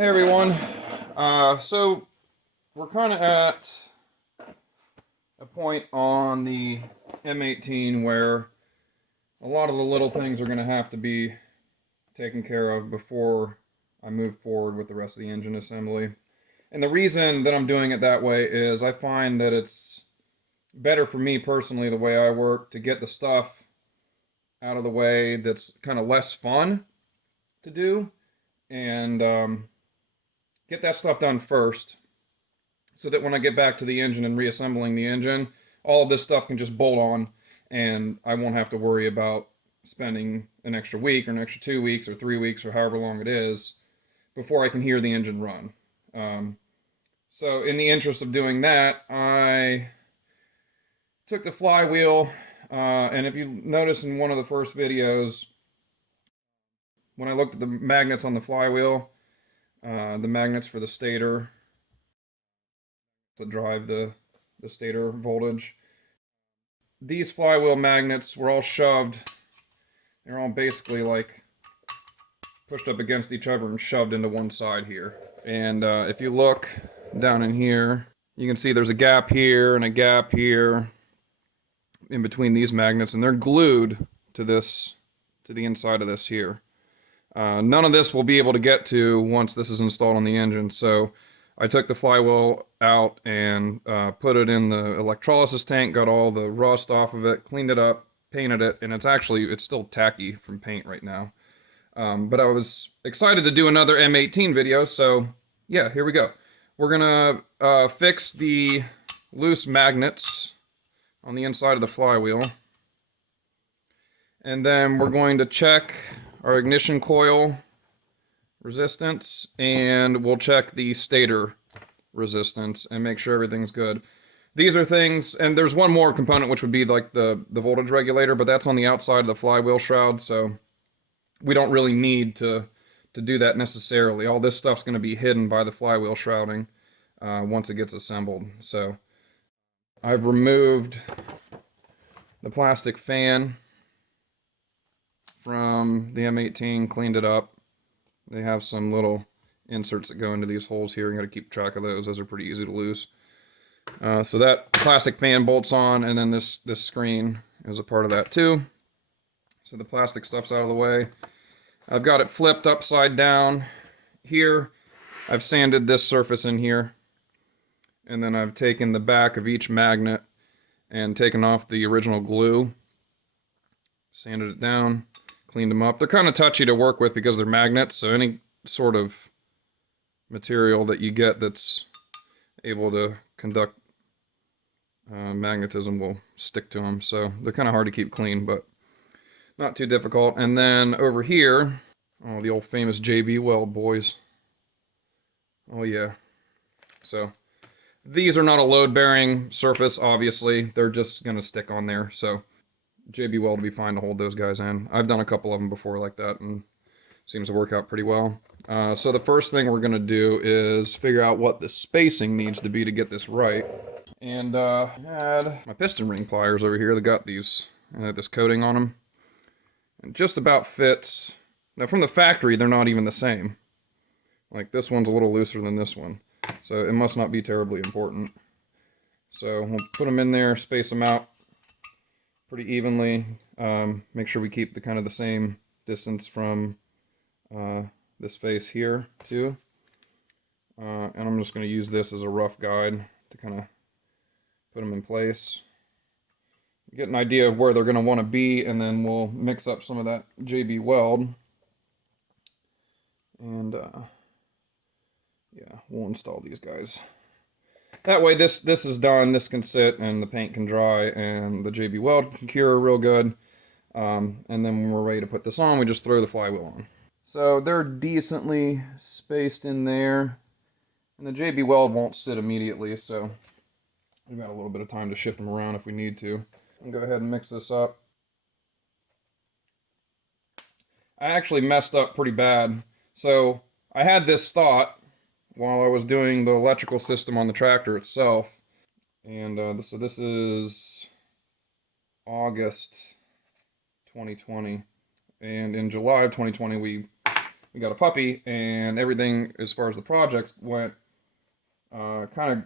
Hey everyone. So we're kind of at a point on the M18 where a lot of the little things are going to have to be taken care of before I move forward with the rest of the engine assembly. And the reason that I'm doing it that way is I find that it's better for me personally, the way I work, to get the stuff out of the way that's kind of less fun to do, and get that stuff done first, so that when I get back to the engine and reassembling the engine, all of this stuff can just bolt on, and I won't have to worry about spending an extra week or an extra 2 weeks or 3 weeks or however long it is before I can hear the engine run. So in the interest of doing that, I took the flywheel, and if you notice in one of the first videos, when I looked at the magnets on the flywheel, the magnets for the stator that drive the stator voltage, these flywheel magnets were all shoved. They're all basically like pushed up against each other and shoved into one side here. And if you look down in here, you can see there's a gap here and a gap here in between these magnets, and they're glued to this, to the inside of this here. None of this will be able to get to once this is installed on the engine, so I took the flywheel out and put it in the electrolysis tank, got all the rust off of it, cleaned it up, painted it, and it's still tacky from paint right now. But I was excited to do another M18 video, so yeah, here we go. We're gonna fix the loose magnets on the inside of the flywheel, and then we're going to check our ignition coil resistance, and we'll check the stator resistance and make sure everything's good. These are things, and there's one more component which would be like the voltage regulator, but that's on the outside of the flywheel shroud, so we don't really need to do that necessarily. All this stuff's going to be hidden by the flywheel shrouding once it gets assembled. So I've removed the plastic fan from the M18, cleaned it up. They have some little inserts that go into these holes here. You got to keep track of those. Those are pretty easy to lose. So that plastic fan bolts on, and then this screen is a part of that too. So the plastic stuff's out of the way. I've got it flipped upside down here. I've sanded this surface in here, and then I've taken the back of each magnet and taken off the original glue, sanded it down, cleaned them up. They're kind of touchy to work with because they're magnets, so any sort of material that you get that's able to conduct magnetism will stick to them. So they're kind of hard to keep clean, but not too difficult. And then over here, oh, the old famous JB Weld boys. Oh yeah. So these are not a load-bearing surface, obviously. They're just going to stick on there, so JB Weld will be fine to hold those guys in. I've done a couple of them before like that, and seems to work out pretty well. So the first thing we're going to do is figure out what the spacing needs to be to get this right. And I had my piston ring pliers over here that got these, this coating on them. And just about fits. Now from the factory, they're not even the same. Like this one's a little looser than this one. So it must not be terribly important. So we'll put them in there, space them out pretty evenly. Make sure we keep the kind of the same distance from this face here too. And I'm just going to use this as a rough guide to kind of put them in place. Get an idea of where they're going to want to be, and then we'll mix up some of that JB Weld. And yeah, we'll install these guys. That way this is done, this can sit, and the paint can dry, and the JB Weld can cure real good. And then when we're ready to put this on, we just throw the flywheel on. So they're decently spaced in there, and the JB Weld won't sit immediately, so we've got a little bit of time to shift them around if we need to. I'll go ahead and mix this up. I actually messed up pretty bad. So I had this thought while I was doing the electrical system on the tractor itself. And so this is August 2020. And in July of 2020, we we got a puppy, and everything as far as the projects went kind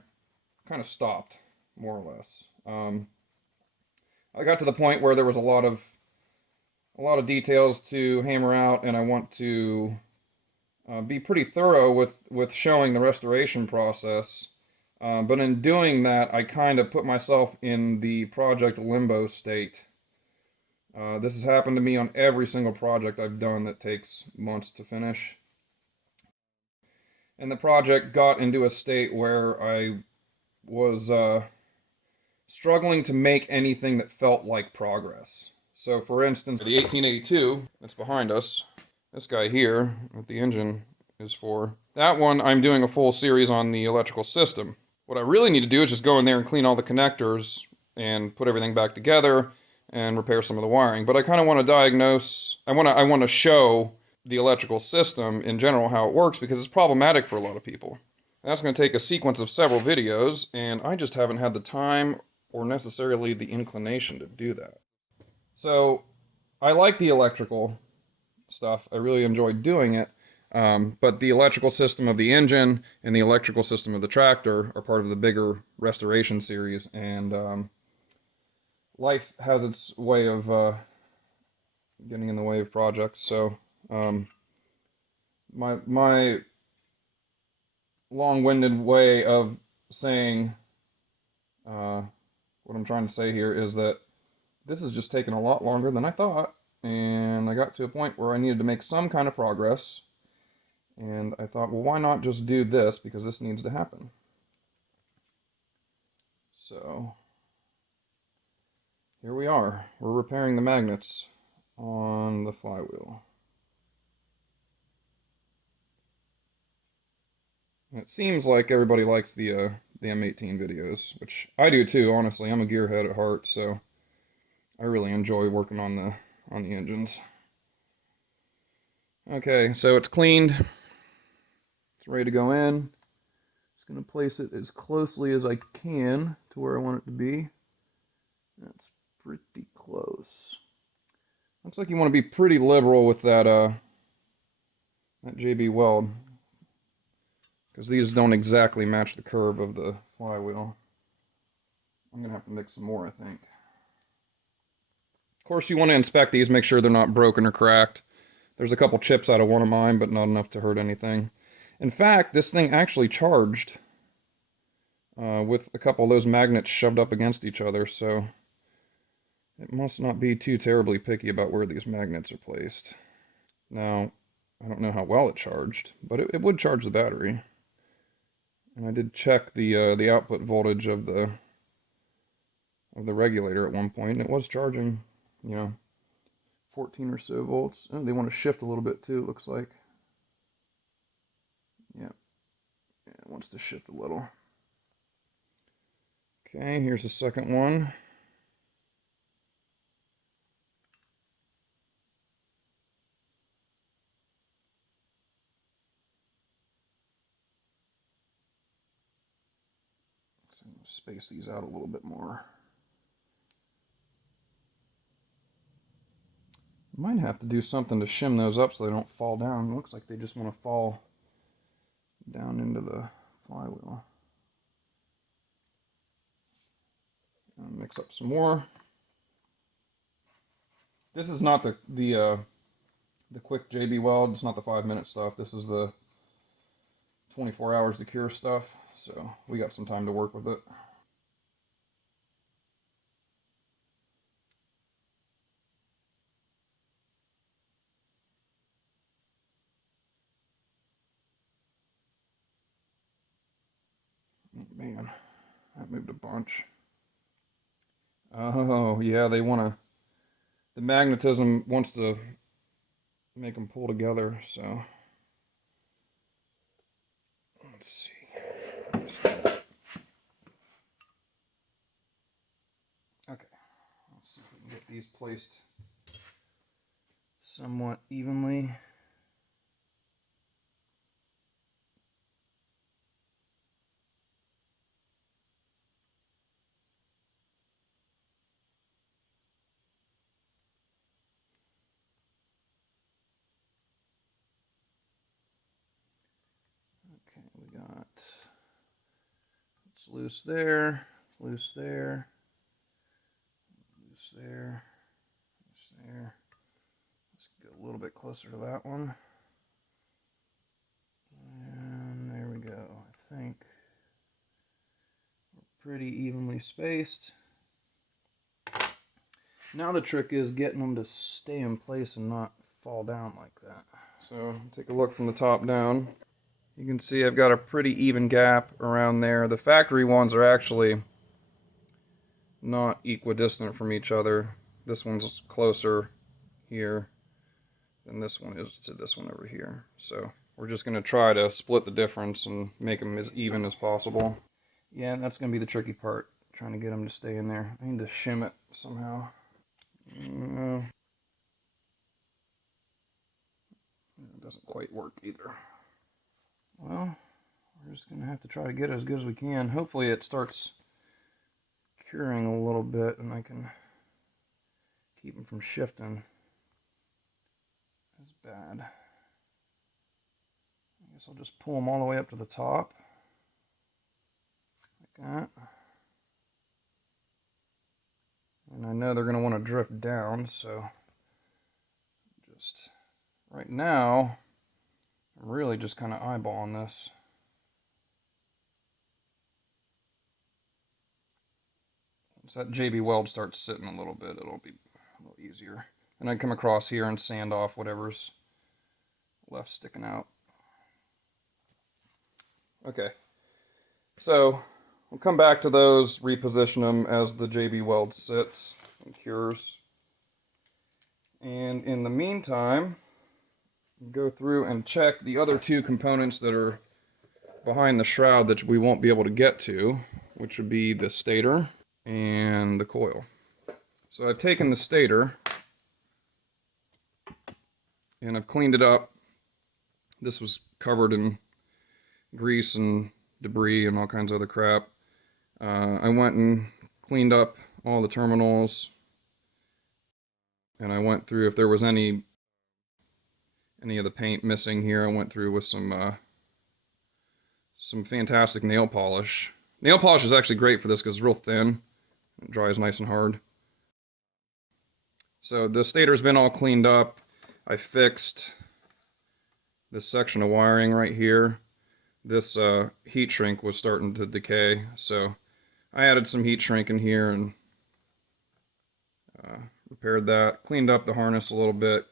of stopped, more or less. I got to the point where there was a lot of details to hammer out, and I want to be pretty thorough with showing the restoration process. But in doing that, I kind of put myself in the project limbo state. This has happened to me on every single project I've done that takes months to finish. And the project got into a state where I was struggling to make anything that felt like progress. So for instance, the 1882 that's behind us, this guy here that the engine is for, that one I'm doing a full series on the electrical system. What I really need to do is just go in there and clean all the connectors and put everything back together and repair some of the wiring. But I kind of want to diagnose, I want to show the electrical system in general how it works, because it's problematic for a lot of people. That's going to take a sequence of several videos, and I just haven't had the time or necessarily the inclination to do that. So I like the electrical stuff. I really enjoy doing it. But the electrical system of the engine and the electrical system of the tractor are part of the bigger restoration series, and life has its way of getting in the way of projects. So my long-winded way of saying what I'm trying to say here is that this has just taken a lot longer than I thought, and I got to a point where I needed to make some kind of progress, and I thought, well, why not just do this, because this needs to happen. So here we are. We're repairing the magnets on the flywheel. And it seems like everybody likes the M18 videos, which I do too, honestly. I'm a gearhead at heart, so I really enjoy working on the engines. Okay, so it's cleaned. It's ready to go in. Just going to place it as closely as I can to where I want it to be. That's pretty close. Looks like you want to be pretty liberal with that that JB Weld, because these don't exactly match the curve of the flywheel. I'm going to have to mix some more, I think. Of course, you want to inspect these, make sure they're not broken or cracked. There's a couple chips out of one of mine, but not enough to hurt anything. In fact, this thing actually charged with a couple of those magnets shoved up against each other, so it must not be too terribly picky about where these magnets are placed. Now, I don't know how well it charged, but it would charge the battery. And I did check the output voltage of the regulator at one point, and it was charging, 14 or so volts. Oh, they want to shift a little bit too, it looks like. Yeah, it wants to shift a little. Okay, here's the second one. So I'm going to space these out a little bit more. Might have to do something to shim those up so they don't fall down. It looks like they just want to fall down into the flywheel. I'll mix up some more. This is not the quick JB Weld. It's not the 5-minute stuff. This is the 24 hours to cure stuff. So we got some time to work with it. Oh, man, that moved a bunch. Oh, yeah, they want to... The magnetism wants to make them pull together, so... Let's see. Okay, let's see if we can get these placed somewhat evenly. loose there, loose there, loose there, loose there. Let's get a little bit closer to that one. And there we go. I think we're pretty evenly spaced. Now the trick is getting them to stay in place and not fall down like that. So take a look from the top down. You can see I've got a pretty even gap around there. The factory ones are actually not equidistant from each other. This one's closer here than this one is to this one over here. So we're just going to try to split the difference and make them as even as possible. Yeah, that's going to be the tricky part, trying to get them to stay in there. I need to shim it somehow. No. It doesn't quite work either. Well, we're just going to have to try to get it as good as we can. Hopefully it starts curing a little bit and I can keep them from shifting as bad. I guess I'll just pull them all the way up to the top, like that. And I know they're going to want to drift down, so just right now, I'm really just kind of eyeballing this. Once that JB Weld starts sitting a little bit, it'll be a little easier. And I come across here and sand off whatever's left sticking out. Okay, so we'll come back to those, reposition them as the JB Weld sits and cures. And in the meantime, go through and check the other two components that are behind the shroud that we won't be able to get to, which would be the stator and the coil. So I've taken the stator and I've cleaned it up. This was covered in grease and debris and all kinds of other crap. I went and cleaned up all the terminals, and I went through if there was any of the paint missing here. I went through with some fantastic nail polish. Nail polish is actually great for this because it's real thin. It dries nice and hard. So the stator's been all cleaned up. I fixed this section of wiring right here. This heat shrink was starting to decay, so I added some heat shrink in here and repaired that. Cleaned up the harness a little bit.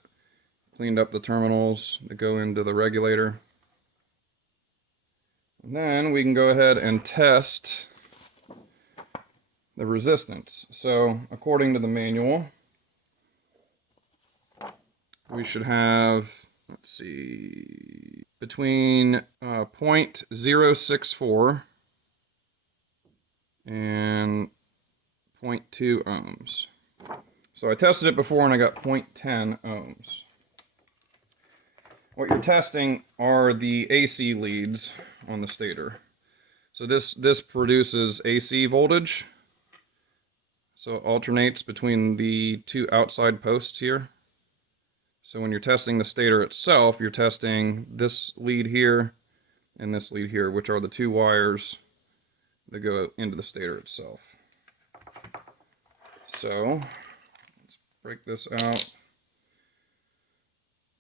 Cleaned up the terminals that go into the regulator. And then we can go ahead and test the resistance. So according to the manual, we should have, let's see, between 0.064 and 0.2 ohms. So I tested it before and I got 0.10 ohms. What you're testing are the AC leads on the stator. So this produces AC voltage. So it alternates between the two outside posts here. So when you're testing the stator itself, you're testing this lead here and this lead here, which are the two wires that go into the stator itself. So let's break this out.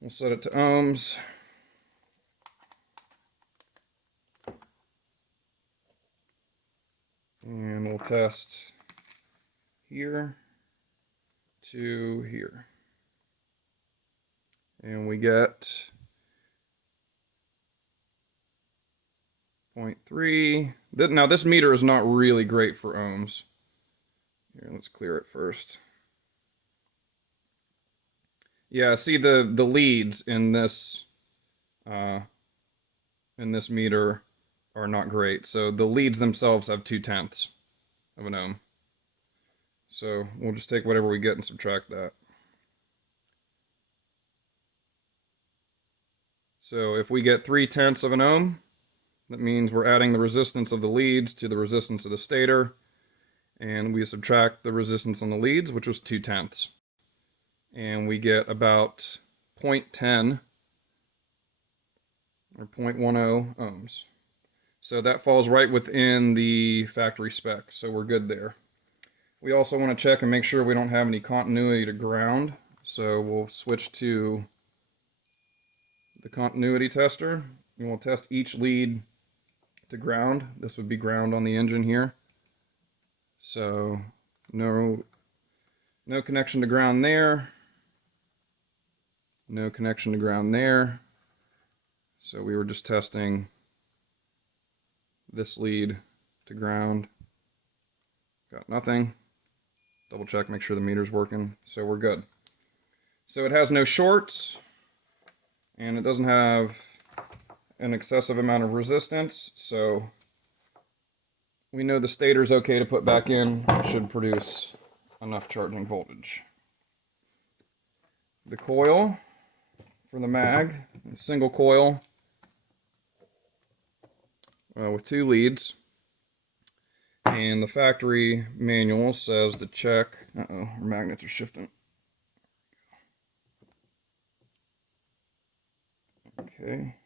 We'll set it to ohms. And we'll test here to here. And we get 0.3. Now this meter is not really great for ohms. Here, let's clear it first. Yeah, see the leads in this meter are not great. So the leads themselves have 0.2 of an ohm. So we'll just take whatever we get and subtract that. So if we get 0.3 of an ohm, that means we're adding the resistance of the leads to the resistance of the stator, and we subtract the resistance on the leads, which was 0.2. And we get about 0.10 or 0.10 ohms. So that falls right within the factory spec, so we're good there. We also want to check and make sure we don't have any continuity to ground. So we'll switch to the continuity tester, and we'll test each lead to ground. This would be ground on the engine here. So no connection to ground there. No connection to ground there. So we were just testing this lead to ground. Got nothing. Double check, make sure the meter's working. So we're good. So it has no shorts, and it doesn't have an excessive amount of resistance, so we know the stator's okay to put back in. It should produce enough charging voltage. The coil for the mag, single coil with 2 leads. And the factory manual says to check. Uh-oh, our magnets are shifting. Okay.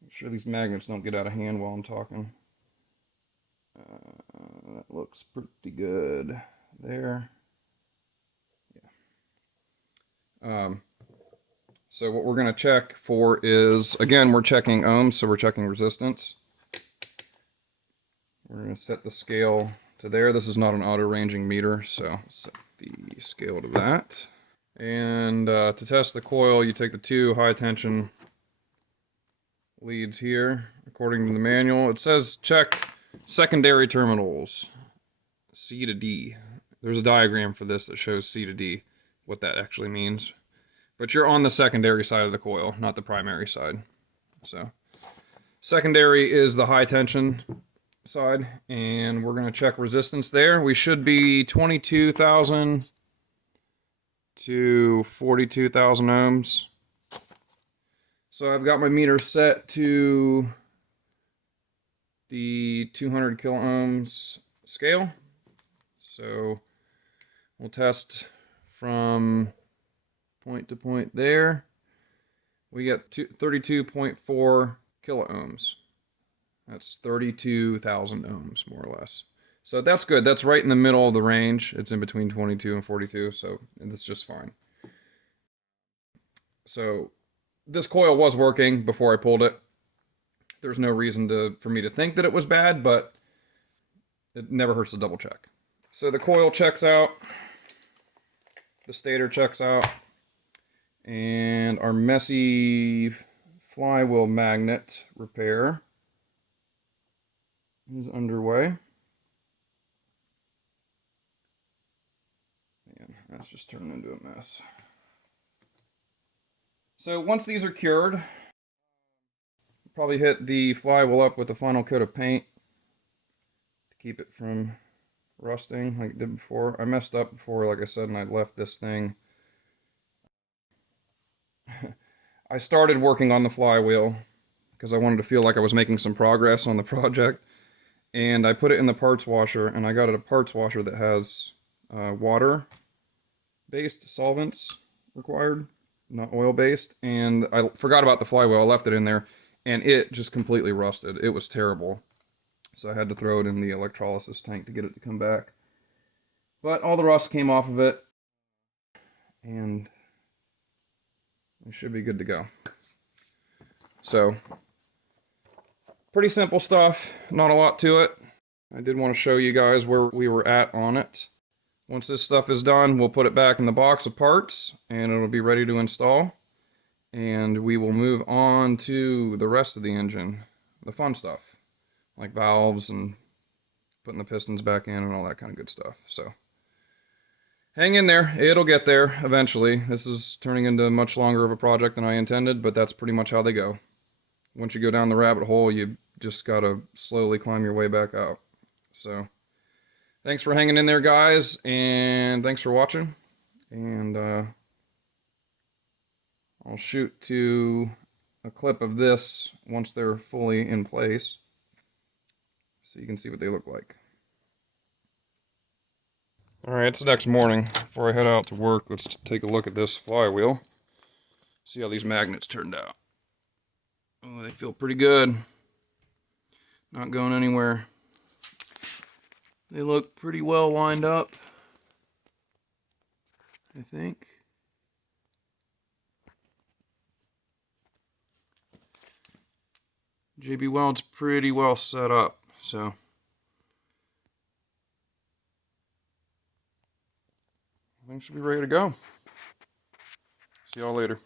Make sure these magnets don't get out of hand while I'm talking. That looks pretty good there. Yeah. So what we're going to check for is, again, we're checking ohms, so we're checking resistance. We're going to set the scale to there. This is not an auto-ranging meter, so set the scale to that. And to test the coil, you take the 2 high-tension leads here, according to the manual. It says check secondary terminals, C to D. There's a diagram for this that shows C to D, what that actually means. But you're on the secondary side of the coil, not the primary side. So, secondary is the high-tension side, and we're going to check resistance there. We should be 22,000 to 42,000 ohms. So I've got my meter set to the 200 kilo ohms scale. So we'll test from point to point there. We get 32.4 kilo ohms. That's 32,000 ohms, more or less. So that's good. That's right in the middle of the range. It's in between 22 and 42, so that's just fine. So this coil was working before I pulled it. There's no reason for me to think that it was bad, but it never hurts to double check. So the coil checks out. The stator checks out. And our messy flywheel magnet repair is underway. Man, that's just turned into a mess. So once these are cured, probably hit the flywheel up with a final coat of paint to keep it from rusting like it did before. I messed up before, like I said, and I left this thing. I started working on the flywheel because I wanted to feel like I was making some progress on the project. And I put it in the parts washer, and I got it a parts washer that has water-based solvents required, not oil-based. And I forgot about the flywheel. I left it in there, and it just completely rusted. It was terrible. So I had to throw it in the electrolysis tank to get it to come back. But all the rust came off of it, and it should be good to go. So, pretty simple stuff, not a lot to it. I did want to show you guys where we were at on it. Once this stuff is done, we'll put it back in the box of parts, and it'll be ready to install. And we will move on to the rest of the engine, the fun stuff, like valves and putting the pistons back in and all that kind of good stuff. So, hang in there, it'll get there eventually. This is turning into much longer of a project than I intended, but that's pretty much how they go. Once you go down the rabbit hole, you just gotta slowly climb your way back out. So, thanks for hanging in there, guys, and thanks for watching. And I'll shoot to a clip of this once they're fully in place, so you can see what they look like. Alright, it's the next morning. Before I head out to work, let's take a look at this flywheel. See how these magnets turned out. Oh, they feel pretty good. Not going anywhere. They look pretty well lined up, I think. JB Weld's pretty well set up, so I think should be ready to go. See y'all later.